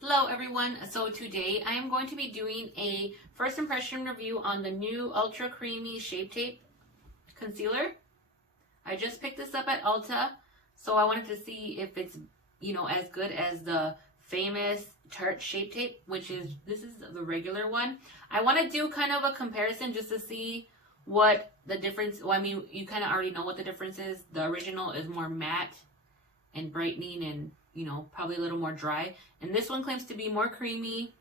Hello everyone, so today I am going to be doing a first impression review on the new Ultra Creamy Shape Tape Concealer. I just picked this up at Ulta, so I wanted to see if it's, as good as the famous Tart Shape Tape, this is the regular one. I want to do kind of a comparison just to see what the difference, you kind of already know what the difference is. The original is more matte and brightening and probably a little more dry. And this one claims to be more creamy.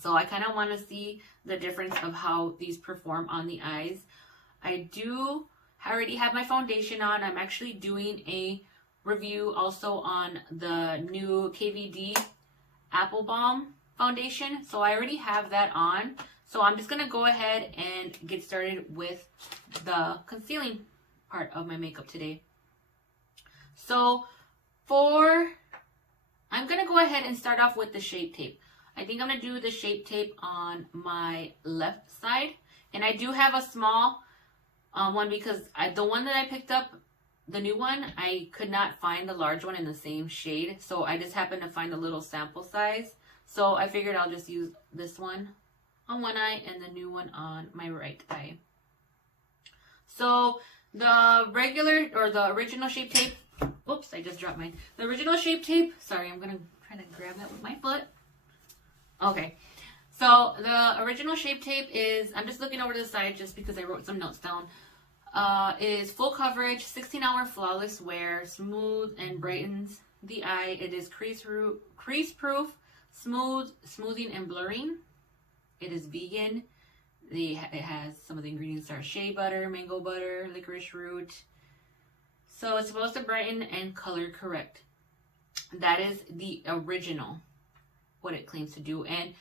So I kind of want to see the difference of how these perform on the eyes. I already have my foundation on. I'm actually doing a review also on the new KVD Apple Balm foundation. So I already have that on. So I'm just going to go ahead and get started with the concealing part of my makeup today. So I'm going to go ahead and start off with the Shape Tape. I think I'm going to do the Shape Tape on my left side. And I do have a small one because the one that I picked up, the new one, I could not find the large one in the same shade. So I just happened to find a little sample size. So I figured I'll just use this one on one eye and the new one on my right eye. So the regular or the original Shape Tape, oops, I just dropped mine. The original Shape Tape, sorry, I'm going to try to grab that with my foot. Okay, so the original Shape Tape is, I'm just looking over to the side just because I wrote some notes down, is full coverage, 16-hour flawless wear, smooth and brightens the eye. It is crease proof, smoothing and blurring. It is vegan. It has some of the ingredients are shea butter, mango butter, licorice root. So it's supposed to brighten and color correct. That is the original, what it claims to do. And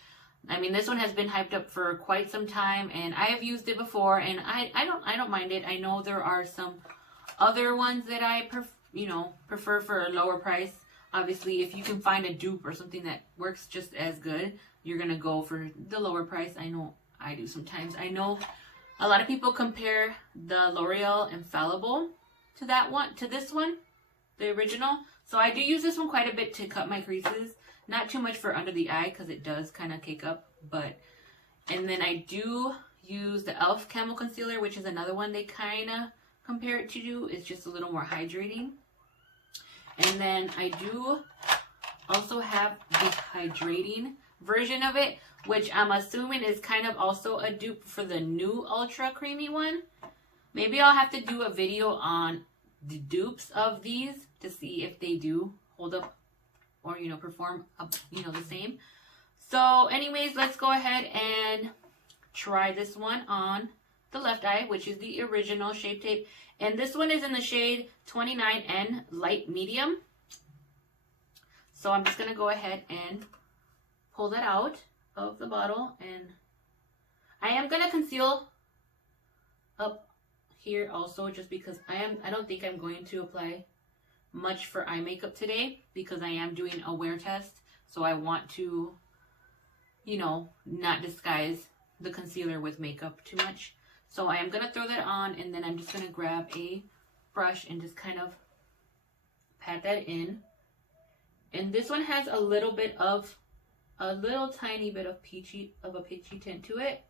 I mean, this one has been hyped up for quite some time, and I have used it before, and I don't mind it. I know there are some other ones that I prefer for a lower price. Obviously, if you can find a dupe or something that works just as good, you're gonna go for the lower price. I know I do sometimes. I know a lot of people compare the L'Oreal Infallible to this one, the original. So I do use this one quite a bit to cut my creases. Not too much for under the eye because it does kind of cake up, and then I do use the e.l.f. Camel Concealer, which is another one they kind of compare it to do. It's just a little more hydrating. And then I do also have the hydrating version of it, which I'm assuming is kind of also a dupe for the new Ultra Creamy one. Maybe I'll have to do a video on the dupes of these to see if they do hold up or, perform, the same. So anyways, let's go ahead and try this one on the left eye, which is the original Shape Tape. And this one is in the shade 29N Light Medium. So I'm just going to go ahead and pull that out of the bottle. And I am going to conceal up here also just because I don't think I'm going to apply much for eye makeup today because I am doing a wear test. So I want to, not disguise the concealer with makeup too much. So I am going to throw that on, and then I'm just going to grab a brush and just kind of pat that in. And this one has a little tiny bit of a peachy tint to it.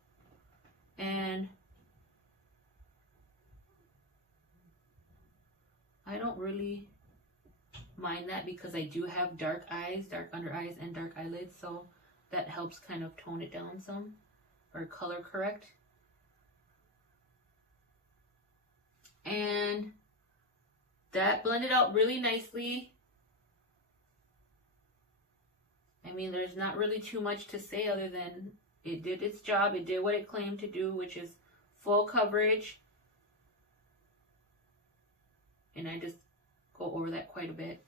And I don't really mind that because I do have dark eyes, dark under eyes, and dark eyelids, so that helps kind of tone it down some, or color correct. And that blended out really nicely. I mean, there's not really too much to say other than it did its job. It did what it claimed to do, which is full coverage. And I just go over that quite a bit.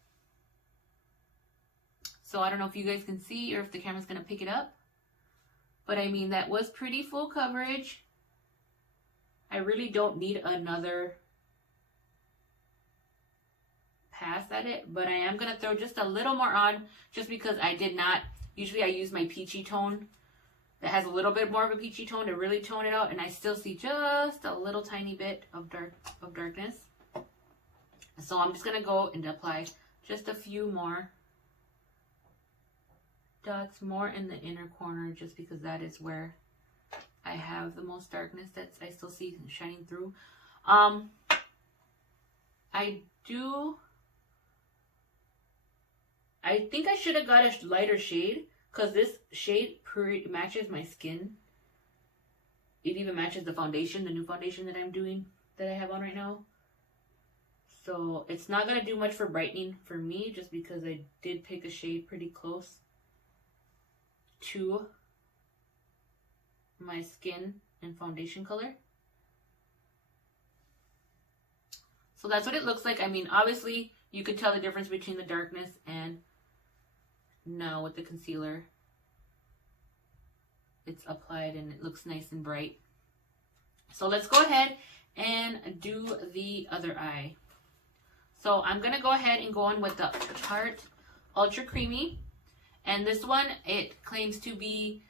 So I don't know if you guys can see or if the camera's going to pick it up. But I mean, that was pretty full coverage. I really don't need another pass at it, but I am going to throw just a little more on just because I did not, usually I use my peachy tone that has a little bit more of a peachy tone to really tone it out, and I still see just a little tiny bit of darkness. So I'm just going to go and apply just a few more dots, more in the inner corner, just because that is where I have the most darkness that I still see shining through. I think I should have got a lighter shade, because this shade matches my skin. It even matches the foundation, the new foundation that I'm doing, that I have on right now. So it's not going to do much for brightening for me, just because I did pick a shade pretty close to my skin and foundation color. So that's what it looks like. I mean, obviously, you could tell the difference between the darkness and now with the concealer. It's applied and it looks nice and bright. So let's go ahead and do the other eye. So I'm going to go ahead and go on with the Tarte Ultra Creamy. And this one, it claims to be,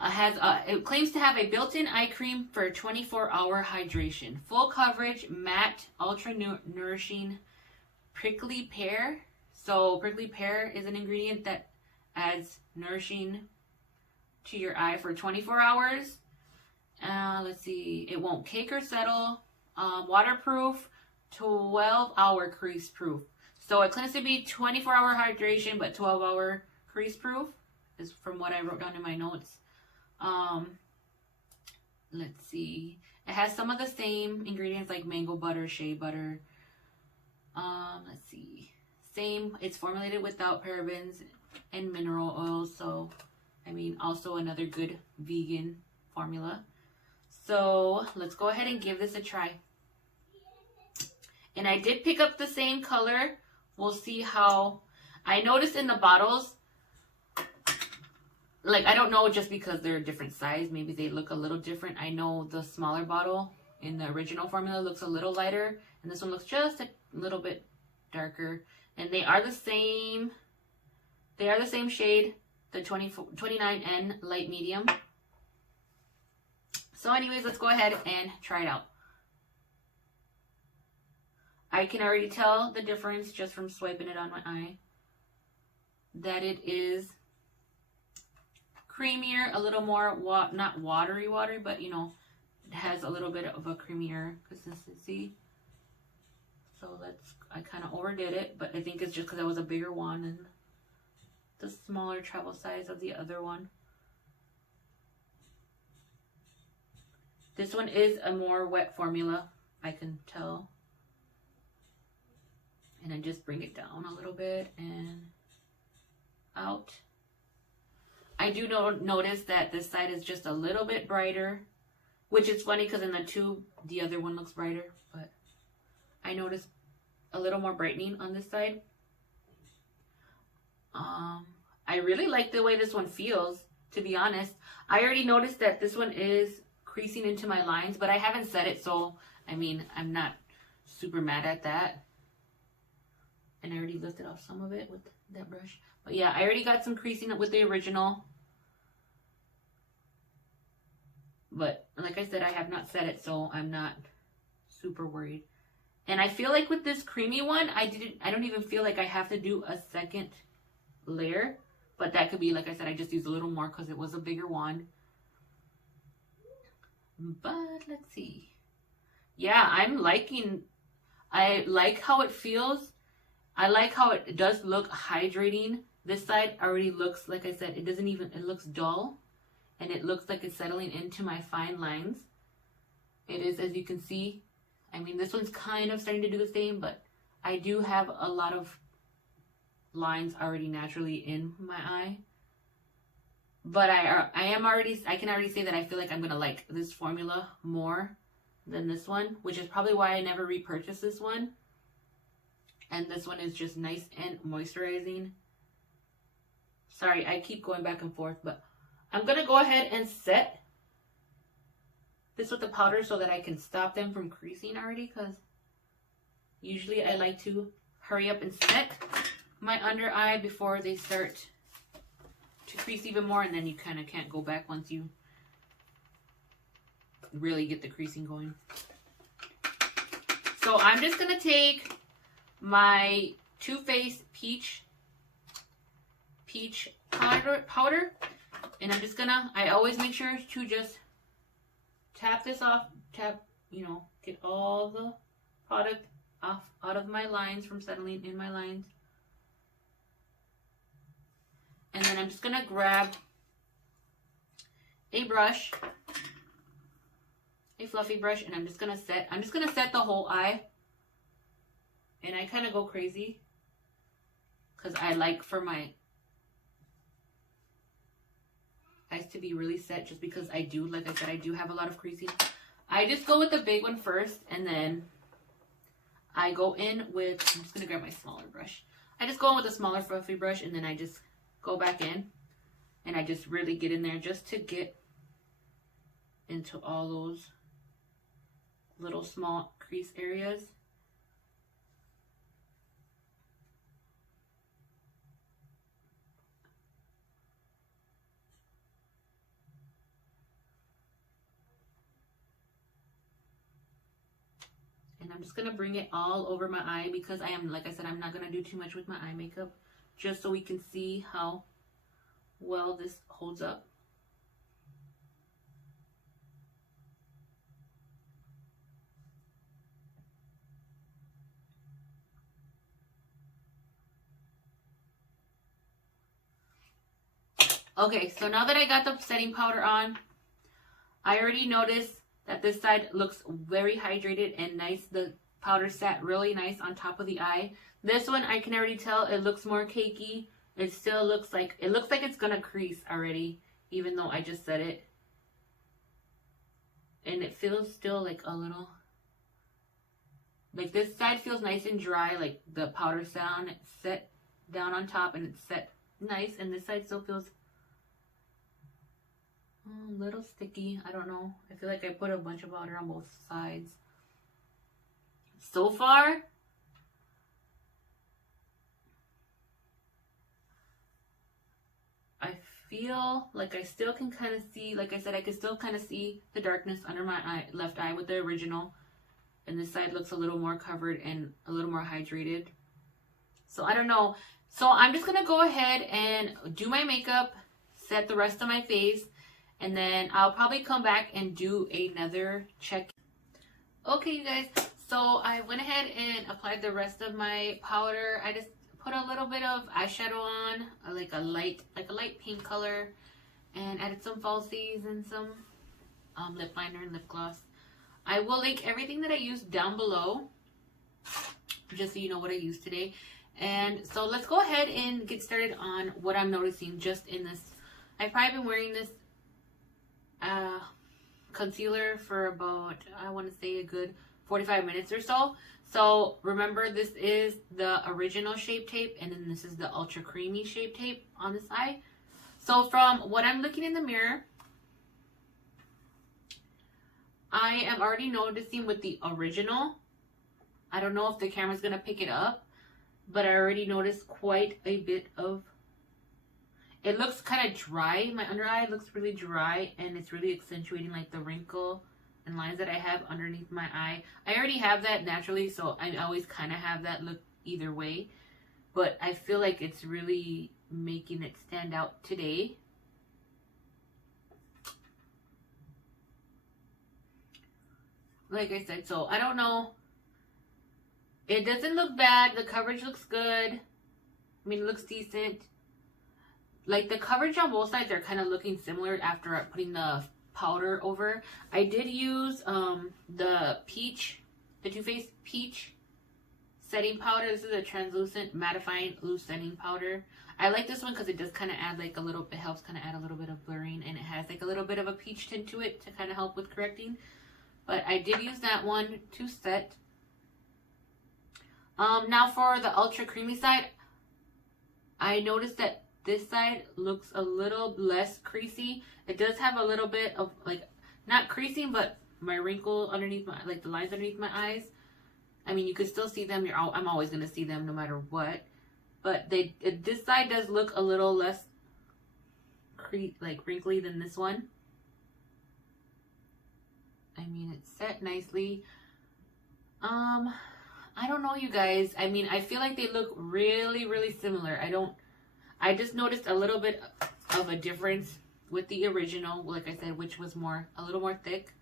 it claims to have a built-in eye cream for 24-hour hydration. Full coverage, matte, ultra nourishing, prickly pear. So prickly pear is an ingredient that adds nourishing to your eye for 24 hours. Let's see, it won't cake or settle. Waterproof, 12-hour crease proof. So it claims to be 24-hour hydration, but 12-hour crease proof is from what I wrote down in my notes. Let's see, it has some of the same ingredients like mango butter, shea butter. Let's see, same, it's formulated without parabens and mineral oils. So I mean, also another good vegan formula. So let's go ahead and give this a try. And I did pick up the same color. We'll see how, I noticed in the bottles, like, I don't know, just because they're a different size, maybe they look a little different. I know the smaller bottle in the original formula looks a little lighter, and this one looks just a little bit darker. And they are the same shade, the 29N light medium. So anyways, let's go ahead and try it out. I can already tell the difference just from swiping it on my eye, that it is creamier, a little more, not watery, but you know, it has a little bit of a creamier consistency. So I kind of overdid it, but I think it's just because I was a bigger one and the smaller travel size of the other one. This one is a more wet formula, I can tell. And I just bring it down a little bit and out. I do notice that this side is just a little bit brighter, which is funny because in the tube, the other one looks brighter, but I noticed a little more brightening on this side. I really like the way this one feels, to be honest. I already noticed that this one is creasing into my lines, but I haven't set it, so I mean, I'm not super mad at that. And I already lifted off some of it with that brush. But yeah, I already got some creasing with the original. But like I said, I have not set it, so I'm not super worried. And I feel like with this creamy one, I don't even feel like I have to do a second layer. But that could be, like I said, I just used a little more because it was a bigger one. But let's see. Yeah, I like how it feels. I like how it does look hydrating. This side already looks, like I said, it looks dull. And it looks like it's settling into my fine lines. It is, as you can see. I mean, this one's kind of starting to do the same, but I do have a lot of lines already naturally in my eye. But I can already say that I feel like I'm going to like this formula more than this one, which is probably why I never repurchased this one. And this one is just nice and moisturizing. Sorry, I keep going back and forth, but I'm going to go ahead and set this with the powder so that I can stop them from creasing already, because usually I like to hurry up and set my under eye before they start to crease even more, and then you kind of can't go back once you really get the creasing going. So I'm just going to take my Too Faced Peach powder, and I'm just going to, I always make sure to just tap this off, you know, get all the product off out of my lines from settling in my lines. And then I'm just going to grab a brush, a fluffy brush, and I'm just going to set the whole eye. And I kind of go crazy because I like for my eyes to be really set, just because I do, like I said, I do have a lot of creasing. I just go with the big one first, and then I go in with, I'm just going to grab my smaller brush. I just go in with a smaller fluffy brush, and then I just go back in, and I just really get in there just to get into all those little small crease areas. And I'm just going to bring it all over my eye, because I am, like I said, I'm not going to do too much with my eye makeup, just so we can see how well this holds up. Okay, so now that I got the setting powder on, I already noticed that this side looks very hydrated and nice. The powder sat really nice on top of the eye. This one, I can already tell it looks more cakey. It still looks like, it's gonna crease already, even though I just set it. And it feels still like a little, like this side feels nice and dry, like the powder set down on top and it's set nice, and this side still feels a little sticky. I don't know. I feel like I put a bunch of powder on both sides. So far, I feel like I still can kind of see, like I said, I can still kind of see the darkness under my left eye with the original. And this side looks a little more covered and a little more hydrated. So I don't know. So I'm just going to go ahead and do my makeup, set the rest of my face, and then I'll probably come back and do another check. Okay, you guys, so I went ahead and applied the rest of my powder. I just put a little bit of eyeshadow on, like a light pink color, and added some falsies and some lip liner and lip gloss. I will link everything that I used down below, just so you know what I used today. And so let's go ahead and get started on what I'm noticing just in this. I've probably been wearing this concealer for about, I want to say, a good 45 minutes or so. So remember, this is the original Shape Tape, and then this is the Ultra Creamy Shape Tape on this eye. So from what I'm looking in the mirror, I am already noticing with the original, I don't know if the camera's going to pick it up, but I already noticed quite a bit of, it looks kind of dry. My under eye looks really dry, and it's really accentuating like the wrinkle and lines that I have underneath my eye. I already have that naturally, so I always kind of have that look either way. But I feel like it's really making it stand out today. Like I said, so I don't know. It doesn't look bad. The coverage looks good. I mean, it looks decent. Like the coverage on both sides are kind of looking similar after putting the powder over. I did use the Too Faced Peach setting powder. This is a translucent mattifying loose setting powder. I like this one because it does kind of add like a little, it helps kind of add a little bit of blurring, and it has like a little bit of a peach tint to it to kind of help with correcting. But I did use that one to set. Now for the Ultra Creamy side, I noticed that this side looks a little less creasy. It does have a little bit of like, not creasing, but my wrinkle underneath my, like the lines underneath my eyes. I mean, you could still see them. I'm always going to see them no matter what. But this side does look a little less wrinkly than this one. I mean, it's set nicely. I don't know, you guys. I mean, I feel like they look really, really similar. I just noticed a little bit of a difference with the original, like I said, which was a little more thick,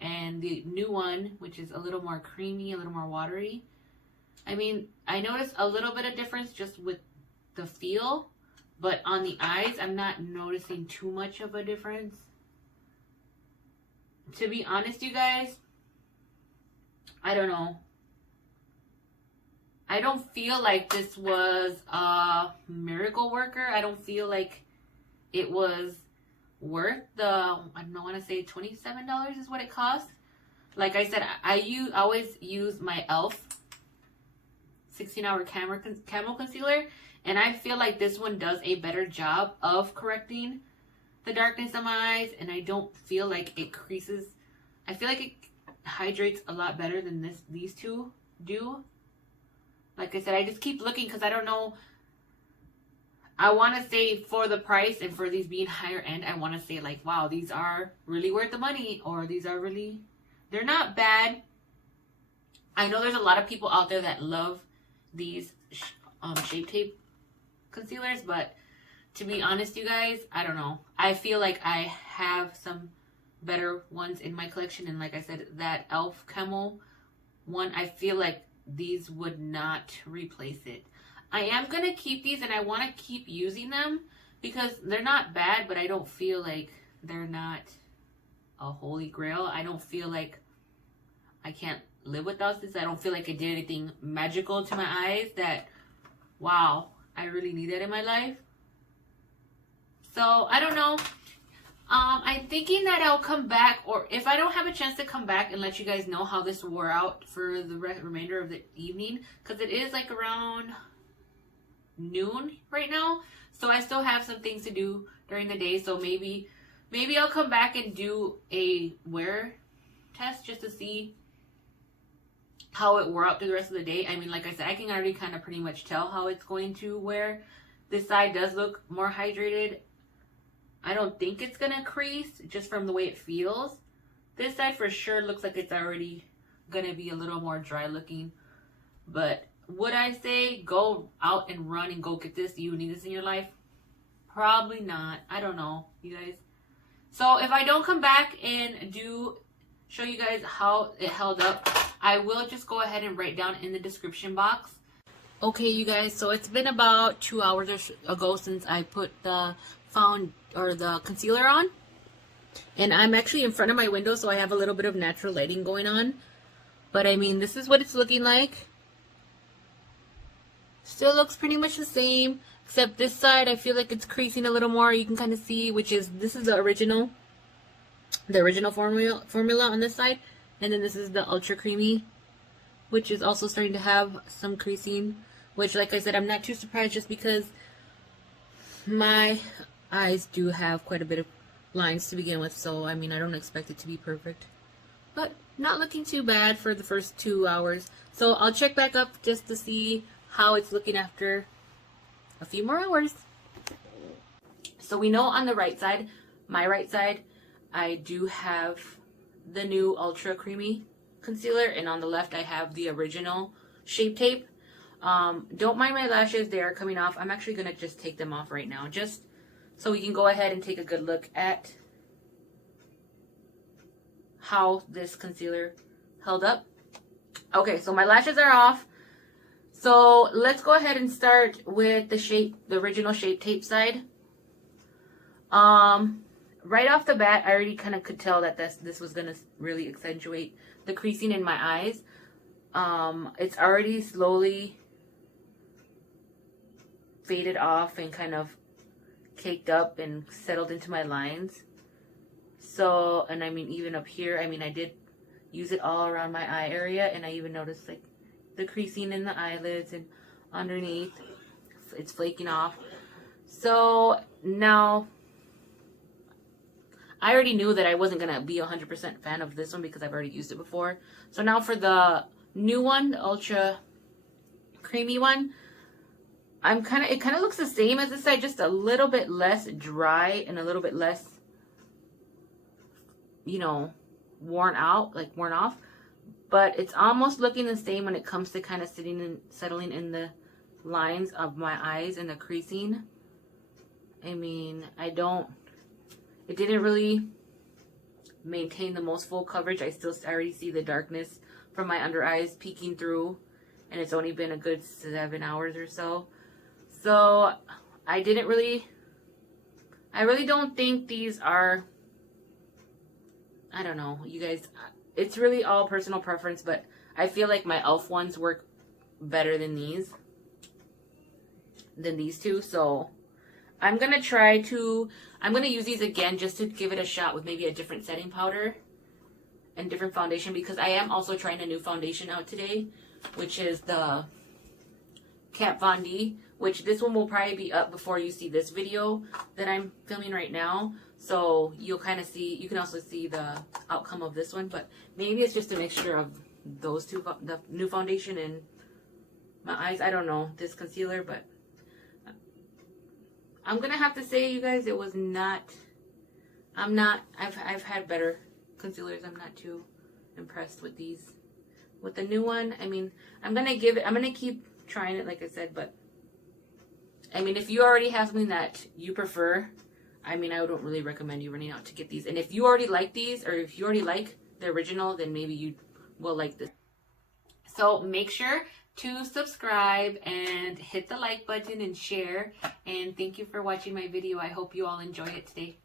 and the new one, which is a little more creamy, a little more watery. I mean, I noticed a little bit of difference just with the feel, but on the eyes, I'm not noticing too much of a difference. To be honest, you guys, I don't know. I don't feel like this was a miracle worker. I don't feel like it was worth the, I don't want to say $27 is what it cost. Like I said, I always use my e.l.f. 16-hour Camel Concealer, and I feel like this one does a better job of correcting the darkness on my eyes, and I don't feel like it creases. I feel like it hydrates a lot better than these two do. Like I said, I just keep looking because I don't know. I want to say for the price and for these being higher end, I want to say like, wow, these are really worth the money, or these are really, they're not bad. I know there's a lot of people out there that love these Shape Tape concealers, but to be honest, you guys, I don't know. I feel like I have some better ones in my collection, and like I said, that e.l.f. Camel one, I feel like these would not replace it. I am going to keep these, and I want to keep using them because they're not bad, but I don't feel like they're not a holy grail. I don't feel like I can't live without this. I don't feel like it did anything magical to my eyes that, wow, I really need that in my life. So, I don't know. I'm thinking that I'll come back, or if I don't have a chance to come back and let you guys know how this wore out for the remainder of the evening, because it is like around noon right now, so I still have some things to do during the day. So maybe I'll come back and do a wear test just to see how it wore out through the rest of the day. I mean, like I said, I can already kind of pretty much tell how it's going to wear. This side does look more hydrated. I don't think it's gonna crease just from the way it feels. This side for sure looks like it's already gonna be a little more dry looking. But would I say go out and run and go get this? Do you need this in your life? Probably not. I don't know, you guys. So if I don't come back and show you guys how it held up, I will just go ahead and write down in the description box. Okay, you guys, so it's been about 2 hours ago since I put the the concealer on, and I'm actually in front of my window, so I have a little bit of natural lighting going on. But I mean, this is what it's looking like. Still looks pretty much the same, except this side I feel like it's creasing a little more. You can kind of see, this is the original formula on this side, and then this is the ultra creamy, which is also starting to have some creasing, which, like I said, I'm not too surprised, just because my eyes do have quite a bit of lines to begin with. So I mean, I don't expect it to be perfect, but not looking too bad for the first 2 hours. So I'll check back up just to see how it's looking after a few more hours. So we know on the right side, my right side, I do have the new ultra creamy concealer, and on the left I have the original Shape Tape. Don't mind my lashes, they are coming off. I'm actually gonna just take them off right now, just so we can go ahead and take a good look at how this concealer held up. Okay, so my lashes are off. So let's go ahead and start with the original Shape Tape side. Right off the bat, I already kind of could tell that this was gonna really accentuate the creasing in my eyes. It's already slowly faded off and kind of caked up and settled into my lines. So, and I mean, even up here, I mean, I did use it all around my eye area, and I even noticed like the creasing in the eyelids and underneath, it's flaking off. So now, I already knew that I wasn't gonna be 100% fan of this one because I've already used it before. So now for the new one, the ultra creamy one, it kind of looks the same as this side, just a little bit less dry and a little bit less, you know, worn off. But it's almost looking the same when it comes to kind of settling in the lines of my eyes and the creasing. I mean, it didn't really maintain the most full coverage. I already see the darkness from my under eyes peeking through, and it's only been a good 7 hours or so. So I really don't think these are, I don't know, you guys, it's really all personal preference, but I feel like my e.l.f. ones work better than these two. So I'm going to use these again just to give it a shot with maybe a different setting powder and different foundation, because I am also trying a new foundation out today, which is the Kat Von D, which this one will probably be up before you see this video that I'm filming right now. So you'll kind of see, you can also see the outcome of this one, but maybe it's just a mixture of those two, the new foundation and my eyes. I don't know, this concealer, but I'm going to have to say, you guys, it was not, I've had better concealers. I'm not too impressed with these. With the new one, I mean, I'm going to keep trying it, like I said, but I mean, if you already have something that you prefer, I mean, I don't really recommend you running out to get these. And if you already like these, or if you already like the original, then maybe you will like this. So make sure to subscribe and hit the like button and share. And thank you for watching my video. I hope you all enjoy it today.